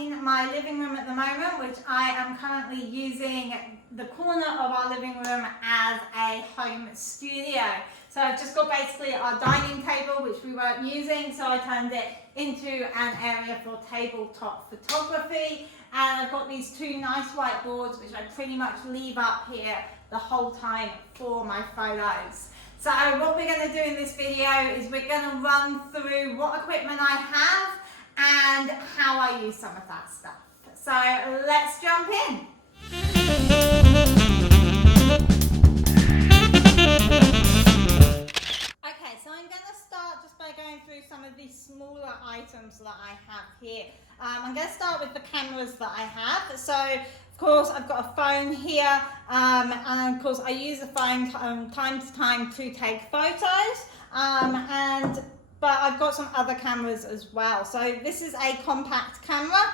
in my living room at the moment, which I am currently using the corner of our living room as a home studio. So I've just got basically our dining table, which we weren't using, so I turned it into an area for tabletop photography. And I've got these two nice whiteboards, which I pretty much leave up here the whole time for my photos. So what we're going to do in this video is we're going to run through what equipment I have and how I use some of that stuff. So let's jump in. Okay, so I'm going to start just by going through some of these smaller items that I have here. I'm going to start with the cameras that I have. So of course I've got a phone here, and of course I use the phone time to time to take photos, but I've got some other cameras as well. So this is a compact camera.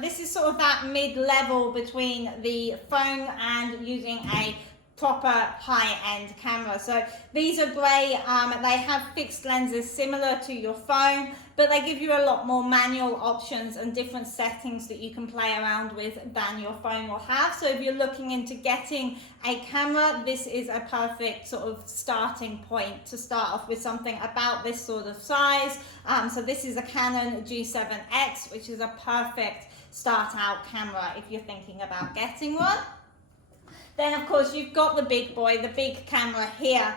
This is sort of that mid-level between the phone and using a proper high-end camera. So these are great. They have fixed lenses similar to your phone, but they give you a lot more manual options and different settings that you can play around with than your phone will have. So if you're looking into getting a camera, this is a perfect sort of starting point to start off with something about this sort of size. So this is a Canon G7X, which is a perfect start out camera if you're thinking about getting one. Then of course you've got the big boy, the big camera here.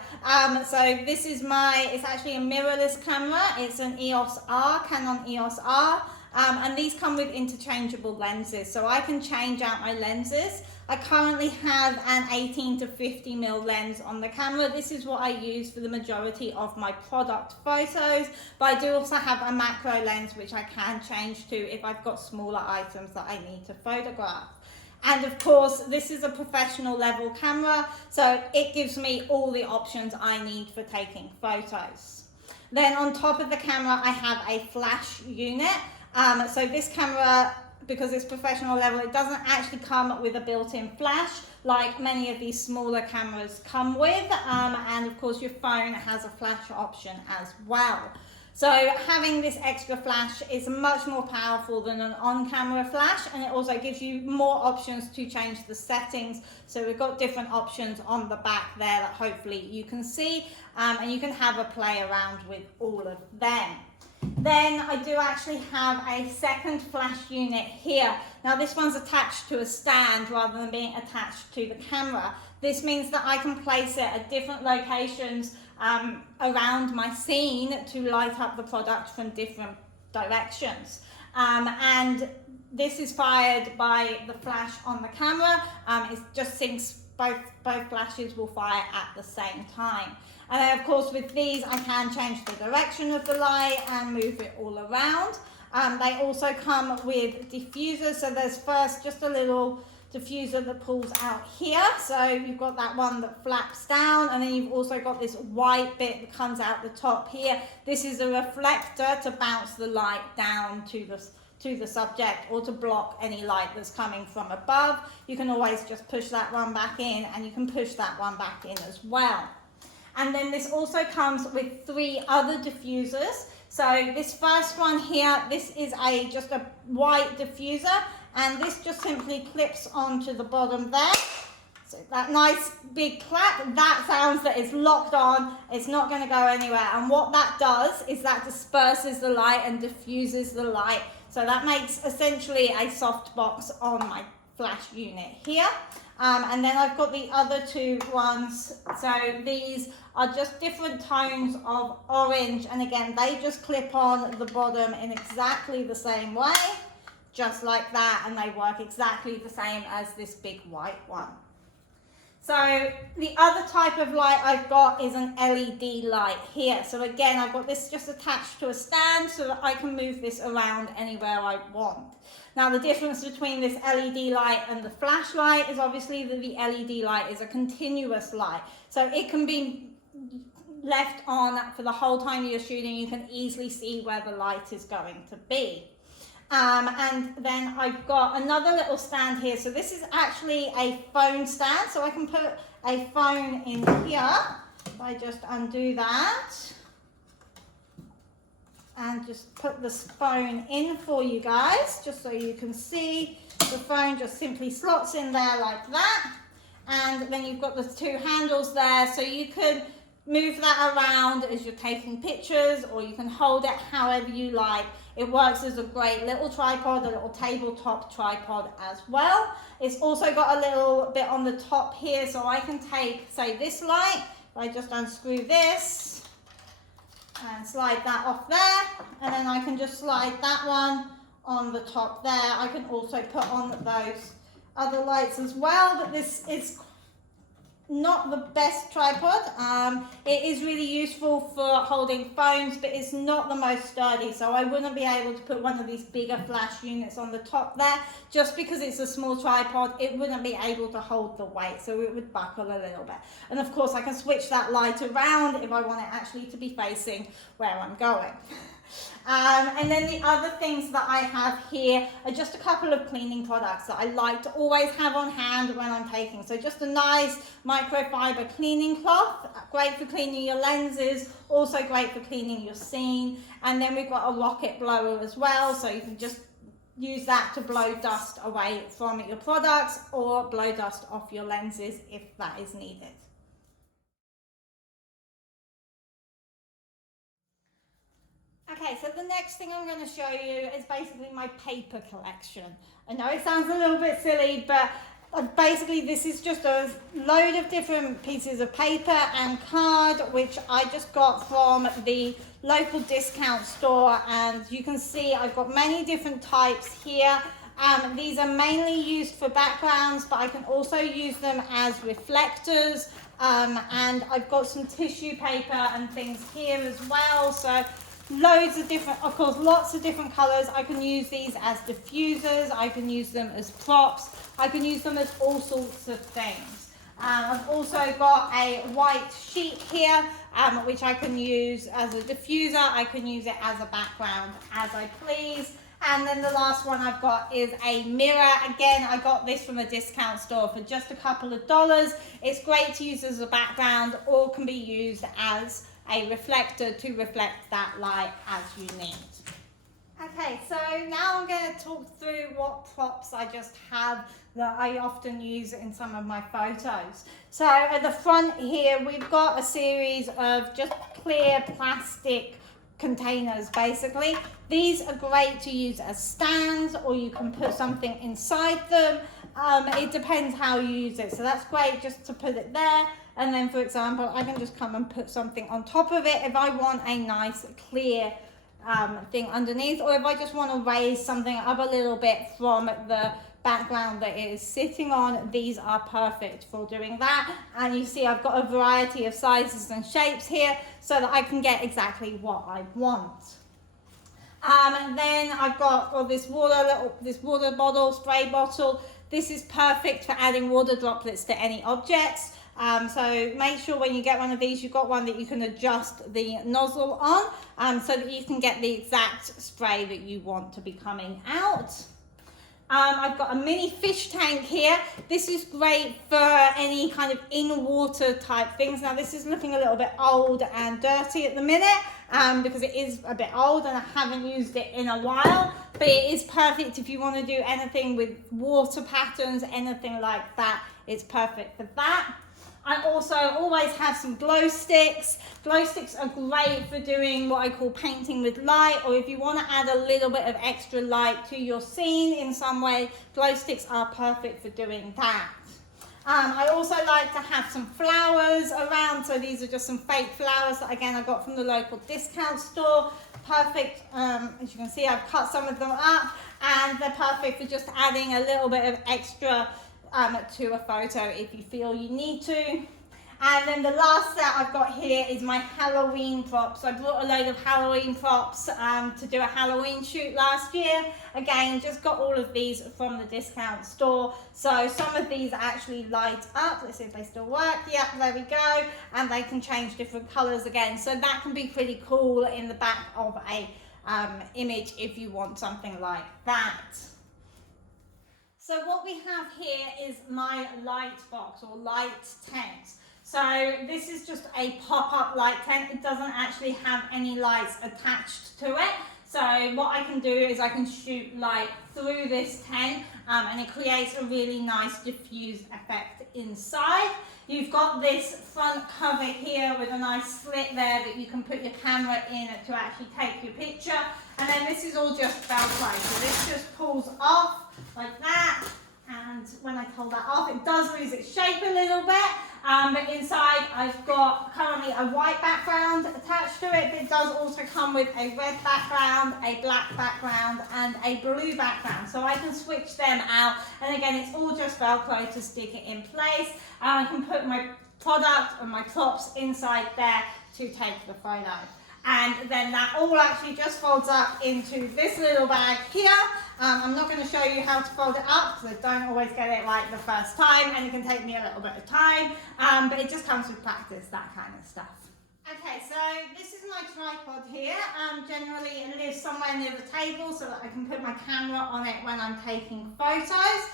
So this is it's actually a mirrorless camera. It's an EOS R, Canon EOS R. And these come with interchangeable lenses. So I can change out my lenses. I currently have an 18 to 50mm lens on the camera. This is what I use for the majority of my product photos. But I do also have a macro lens, which I can change to if I've got smaller items that I need to photograph. And of course, this is a professional level camera, so it gives me all the options I need for taking photos. Then on top of the camera, I have a flash unit. So this camera, because it's professional level, it doesn't actually come with a built-in flash like many of these smaller cameras come with. And of course, your phone has a flash option as well. So having this extra flash is much more powerful than an on-camera flash, and it also gives you more options to change the settings. So we've got different options on the back there that hopefully you can see, and you can have a play around with all of them. Then I do actually have a second flash unit here. Now this one's attached to a stand rather than being attached to the camera. This means that I can place it at different locations around my scene to light up the product from different directions. And this is fired by the flash on the camera. It just syncs, both flashes will fire at the same time. And then of course with these I can change the direction of the light and move it all around. They also come with diffusers. So there's first just a little diffuser that pulls out here, so you've got that one that flaps down, and then you've also got this white bit that comes out the top here. This is a reflector to bounce the light down to the subject or to block any light that's coming from above. You can always just push that one back in, and you can push that one back in as well. And then this also comes with 3 other diffusers. So this first one here, this is just a white diffuser, and this just simply clips onto the bottom there. So that nice big clap, that sounds that it's locked on, it's not going to go anywhere. And what that does is that disperses the light and diffuses the light. So that makes essentially a soft box on my flash unit here. And then I've got the other 2 ones. So these are just different tones of orange, and again they just clip on the bottom in exactly the same way, just like that, and they work exactly the same as this big white one. So the other type of light I've got is an LED light here. So again, I've got this just attached to a stand so that I can move this around anywhere I want. Now the difference between this LED light and the flashlight is obviously that the LED light is a continuous light. So it can be left on for the whole time you're shooting. You can easily see where the light is going to be. And then I've got another little stand here. So this is actually a phone stand. So I can put a phone in here. If I just undo that. and just put this phone in for you guys, just so you can see. The phone just simply slots in there like that. And then you've got the two handles there, so you can move that around as you're taking pictures, or you can hold it however you like. It works as a great little tripod, a little tabletop tripod as well. It's also got a little bit on the top here, so I can take, say, this light. I just unscrew this and slide that off there, and then I can just slide that one on the top there. I can also put on those other lights as well, but this is not the best tripod. It is really useful for holding phones, but it's not the most sturdy, so I wouldn't be able to put one of these bigger flash units on the top there. Just because it's a small tripod, it wouldn't be able to hold the weight, so it would buckle a little bit. And of course I can switch that light around if I want it actually to be facing where I'm going. And then the other things that I have here are just a couple of cleaning products that I like to always have on hand when I'm taking. So just a nice microfiber cleaning cloth, great for cleaning your lenses, also great for cleaning your scene. And then we've got a rocket blower as well, so you can just use that to blow dust away from your products or blow dust off your lenses if that is needed. Okay, so the next thing I'm going to show you is basically my paper collection. I know it sounds a little bit silly, but basically this is just a load of different pieces of paper and card, which I just got from the local discount store. And you can see I've got many different types here. These are mainly used for backgrounds, but I can also use them as reflectors. And I've got some tissue paper and things here as well. So loads of different, of course, lots of different colors. I can use these as diffusers, I can use them as props, I can use them as all sorts of things. I've also got a white sheet here, which I can use as a diffuser. I can use it as a background as I please. And then the last one I've got is a mirror. Again, I got this from a discount store for just a couple of dollars. It's great to use as a background, or can be used as a reflector to reflect that light as you need. Okay, so now I'm going to talk through what props I just have that I often use in some of my photos. So at the front here, we've got a series of just clear plastic containers basically. These are great to use as stands, or you can put something inside them. It depends how you use it. So that's great just to put it there. And then, for example, I can just come and put something on top of it if I want a nice clear thing underneath, or if I just want to raise something up a little bit from the background that it is sitting on. These are perfect for doing that. And you see I've got a variety of sizes and shapes here so that I can get exactly what I want. And then I've got this water bottle, spray bottle. This is perfect for adding water droplets to any objects. So make sure when you get one of these, you've got one that you can adjust the nozzle on, so that you can get the exact spray that you want to be coming out. I've got a mini fish tank here. This is great for any kind of in-water type things. Now this is looking a little bit old and dirty at the minute, because it is a bit old and I haven't used it in a while, but it is perfect if you want to do anything with water patterns, anything like that. It's perfect for that. I also always have some glow sticks. Glow sticks are great for doing what I call painting with light, or if you want to add a little bit of extra light to your scene in some way, glow sticks are perfect for doing that. I also like to have some flowers around, so these are just some fake flowers that again I got from the local discount store. Perfect, as you can see I've cut some of them up, and they're perfect for just adding a little bit of extra to a photo if you feel you need to. And then the last set I've got here is my Halloween props. I brought a load of Halloween props to do a Halloween shoot last year. Again, just got all of these from the discount store. So some of these actually light up. Let's see if they still work. Yep, there we go. And they can change different colors again. So that can be pretty cool in the back of a image if you want something like that. So what we have here is my light box or light tent. So this is just a pop-up light tent. It doesn't actually have any lights attached to it. So what I can do is I can shoot light through this tent and it creates a really nice diffuse effect inside. You've got this front cover here with a nice slit there that you can put your camera in to actually take your picture. And then this is all just Velcro. So this just pulls off like that. And when I pull that off, it does lose its shape a little bit. But inside I've got currently a white background attached to it, but it does also come with a red background, a black background and a blue background, so I can switch them out. And again, it's all just Velcro to stick it in place. I can put my product and my props inside there to take the photo. And then that all actually just folds up into this little bag here. I'm not going to show you how to fold it up because I don't always get it right the first time and it can take me a little bit of time, but it just comes with practice, that kind of stuff. Okay, so this is my tripod here. Generally it lives somewhere near the table so that I can put my camera on it when I'm taking photos.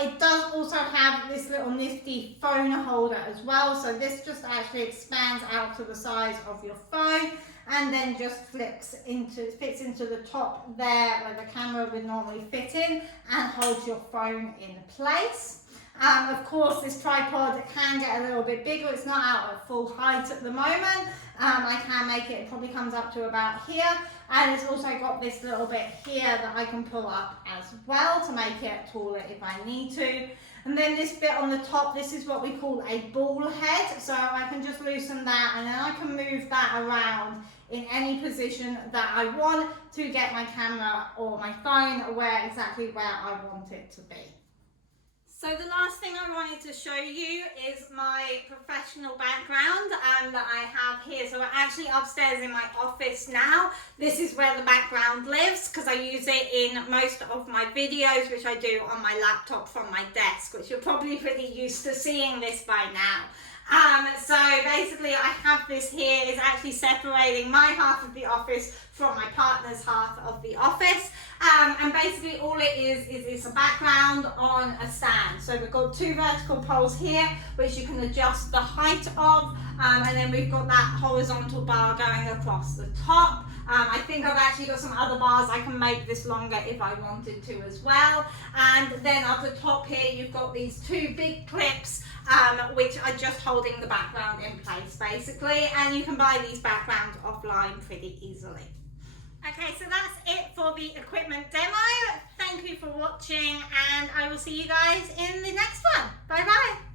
It does also have this little nifty phone holder as well, so this just actually expands out to the size of your phone and then just fits into the top there where the camera would normally fit in and holds your phone in place. Of course, this tripod can get a little bit bigger. It's not out at full height at the moment. I can make it probably comes up to about here, and it's also got this little bit here that I can pull up as well to make it taller if I need to. And then this bit on the top, this is what we call a ball head, so I can just loosen that and then I can move that around in any position that I want to get my camera or my phone exactly where I want it to be. So the last thing I wanted to show you is my professional background that I have here. So we're actually upstairs in my office now. This is where the background lives because I use it in most of my videos, which I do on my laptop from my desk, which you're probably pretty used to seeing this by now. So basically I have this here, is actually separating my half of the office from my partner's half of the office. And basically all it is a background on a stand. So we've got two vertical poles here, which you can adjust the height of. And then we've got that horizontal bar going across the top. I think I've actually got some other bars. I can make this longer if I wanted to as well. And then up the top here, you've got these two big clips, which are just holding the background in place basically. And you can buy these backgrounds offline pretty easily. Okay, so that's it for the equipment demo. Thank you for watching and I will see you guys in the next one. Bye bye.